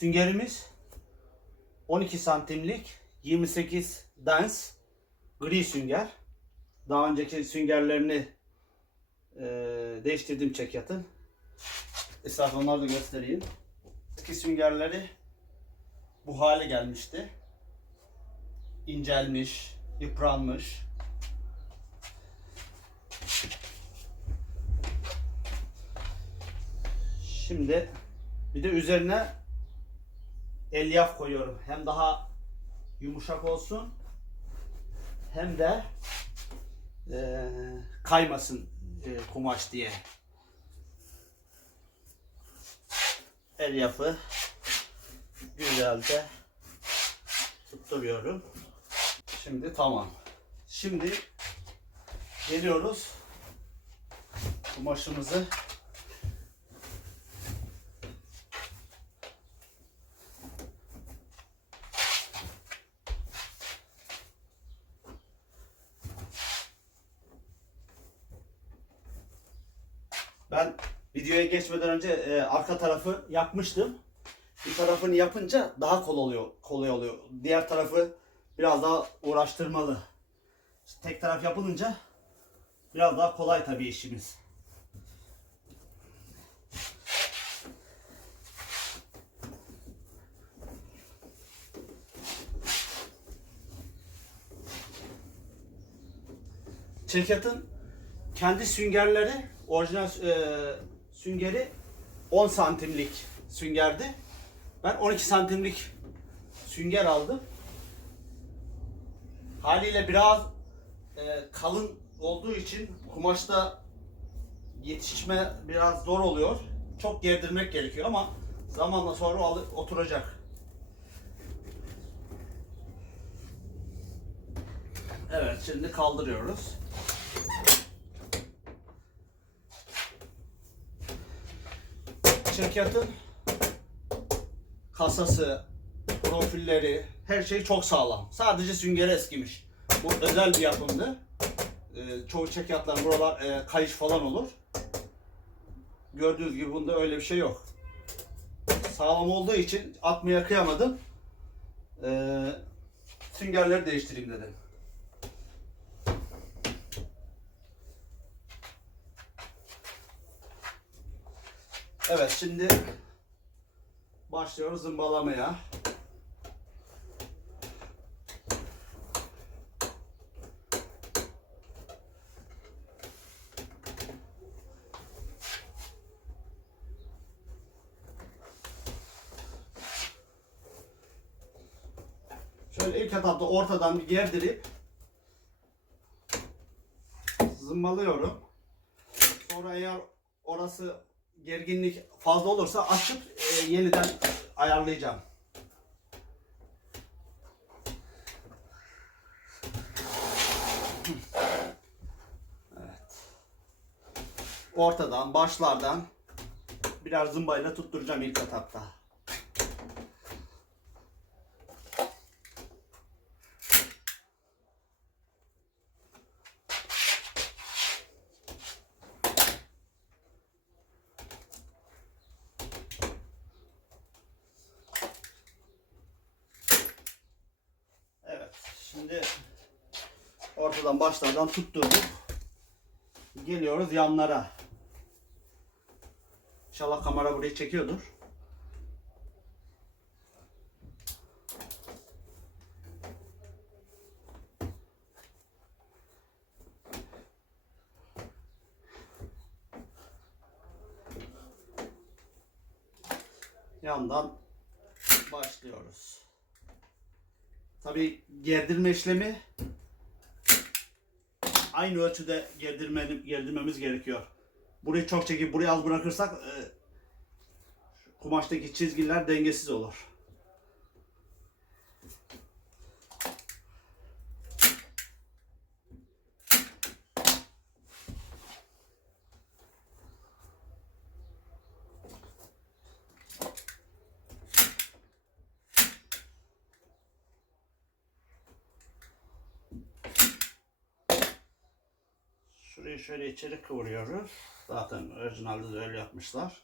Süngerimiz 12 santimlik 28 dens gri sünger. Daha önceki süngerlerini e, değiştirdim çekyatın. Esas onları da göstereyim. Eski süngerleri bu hale gelmişti. İncelmiş, yıpranmış. Şimdi bir de üzerine elyaf koyuyorum. Hem daha yumuşak olsun hem de eee, kaymasın eee, kumaş diye. Elyafı güzelce tutturuyorum. Şimdi tamam. Şimdi geliyoruz kumaşımızı Ben videoya geçmeden önce e, arka tarafı yapmıştım. Bir tarafını yapınca daha kolay oluyor, kolay oluyor. Diğer tarafı biraz daha uğraştırmalı. Tek taraf yapılınca biraz daha kolay tabii işimiz. Çekyatın kendi süngerleri orijinal e, süngeri 10 santimlik süngerdi. Ben 12 santimlik sünger aldım. Haliyle biraz e, kalın olduğu için kumaşta yetişme biraz zor oluyor. Çok gerdirmek gerekiyor ama zamanla sonra oturacak. Evet şimdi kaldırıyoruz. Çekyatın kasası, profilleri, her şey çok sağlam. Sadece süngeri eskimiş. Bu özel bir yapımdı. Ee, çoğu çekyatlar buralar e, kayış falan olur. Gördüğünüz gibi bunda öyle bir şey yok. Sağlam olduğu için atmaya kıyamadım. Ee, süngerleri değiştireyim dedim. Evet şimdi başlıyoruz zımbalamaya. Şöyle ilk etapta ortadan bir gerdirip zımbalıyorum. Sonra eğer orası gerginlik fazla olursa açıp e, yeniden ayarlayacağım. Evet. Ortadan, başlardan biraz zımbayla tutturacağım ilk etapta. Evet. Şimdi ortadan başlardan tutturduk. Geliyoruz yanlara. İnşallah kamera burayı çekiyordur. Yandan başlıyoruz. Tabi gerdirme işlemi aynı ölçüde gerdirmeni, gerdirmemiz gerekiyor. Burayı çok çekip burayı az bırakırsak e, kumaştaki çizgiler dengesiz olur. suyu şöyle içeri kıvırıyoruz. Zaten orijinalde de öyle yapmışlar.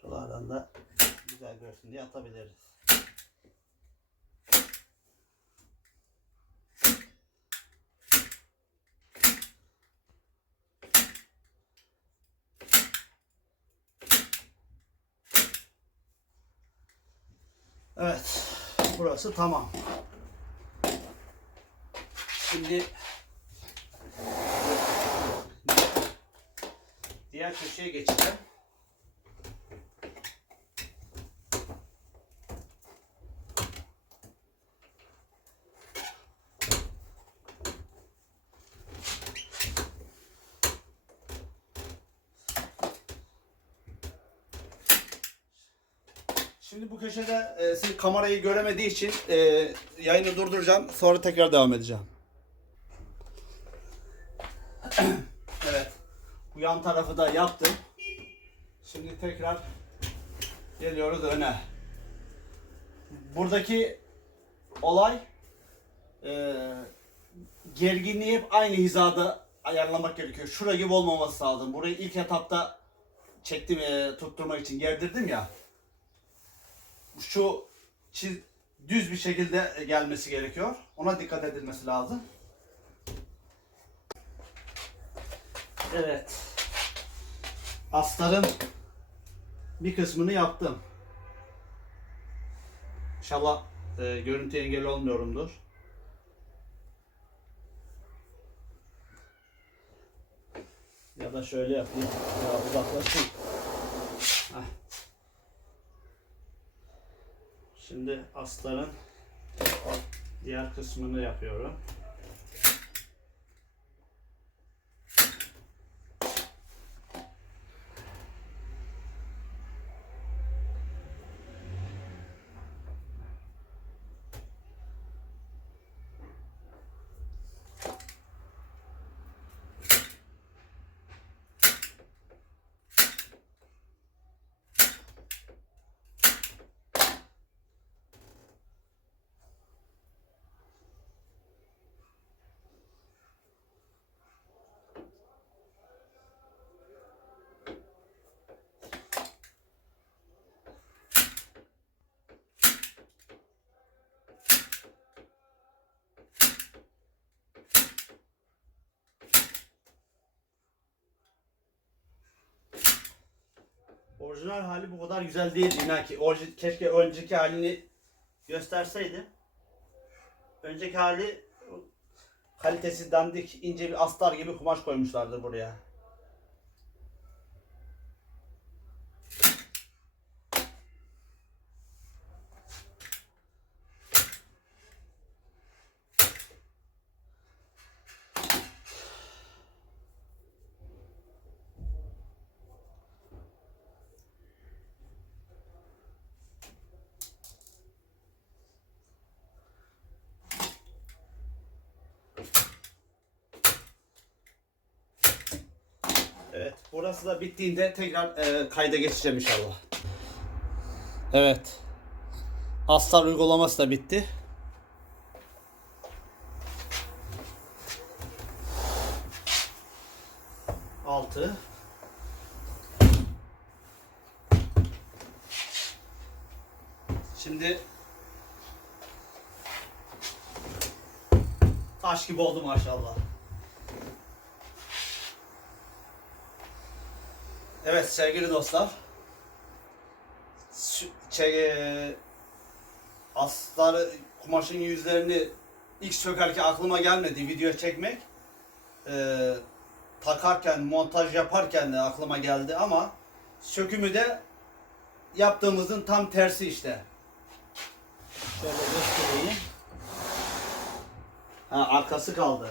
Şuralardan da güzel görsün diye atabiliriz. Evet. Burası tamam. Şimdi diğer köşeye geçeceğim. Şimdi bu köşede e, siz kamerayı göremediği için e, yayını durduracağım. Sonra tekrar devam edeceğim. evet. Bu yan tarafı da yaptım. Şimdi tekrar geliyoruz öne. Buradaki olay e, gerginliği hep aynı hizada ayarlamak gerekiyor. Şura gibi olmaması lazım. Burayı ilk etapta çektim e, tutturmak için gerdirdim ya şu çiz, düz bir şekilde gelmesi gerekiyor. Ona dikkat edilmesi lazım. Evet. Astarın bir kısmını yaptım. İnşallah e, görüntü engel olmuyorumdur. Ya da şöyle yapayım. Ya uzaklaşayım. Heh. Şimdi astarın diğer kısmını yapıyorum. Orijinal hali bu kadar güzel değildi inan ki. Keşke önceki halini gösterseydi. Önceki hali kalitesiz dandik ince bir astar gibi kumaş koymuşlardı buraya. Evet, burası da bittiğinde tekrar e, kayda geçeceğim inşallah. Evet. Astar uygulaması da bitti. Altı. Şimdi taş gibi oldu maşallah. Evet sevgili dostlar. Şey, e, astarı, kumaşın yüzlerini ilk sökerken aklıma gelmedi video çekmek. E, takarken, montaj yaparken de aklıma geldi ama sökümü de yaptığımızın tam tersi işte. Şöyle göstereyim. Ha, arkası kaldı.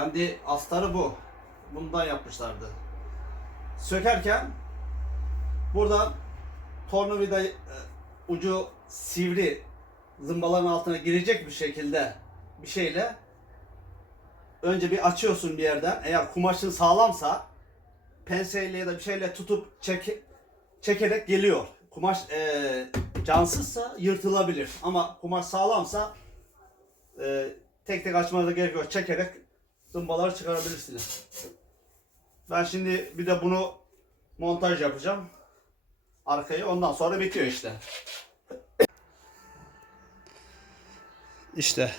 Kendi astarı bu. Bundan yapmışlardı. Sökerken buradan tornavida e, ucu sivri zımbaların altına girecek bir şekilde bir şeyle önce bir açıyorsun bir yerden. Eğer kumaşın sağlamsa penseyle ya da bir şeyle tutup çek, çekerek geliyor. Kumaş e, cansızsa yırtılabilir ama kumaş sağlamsa e, tek tek açmanıza gerek yok. Çekerek zımbaları çıkarabilirsiniz. Ben şimdi bir de bunu montaj yapacağım. Arkayı ondan sonra bitiyor işte. İşte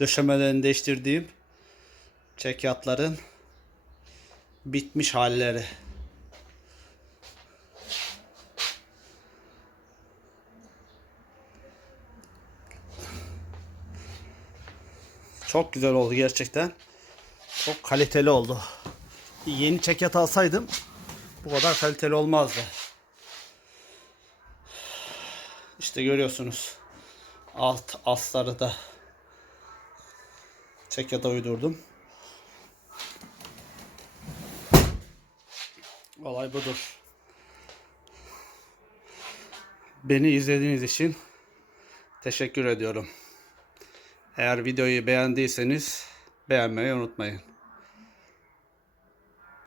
döşemelerini değiştirdiğim çekyatların bitmiş halleri. Çok güzel oldu gerçekten. Çok kaliteli oldu. Yeni çekyat alsaydım bu kadar kaliteli olmazdı. İşte görüyorsunuz. Alt asları da çekyata uydurdum. Olay budur. Beni izlediğiniz için teşekkür ediyorum. Eğer videoyu beğendiyseniz beğenmeyi unutmayın.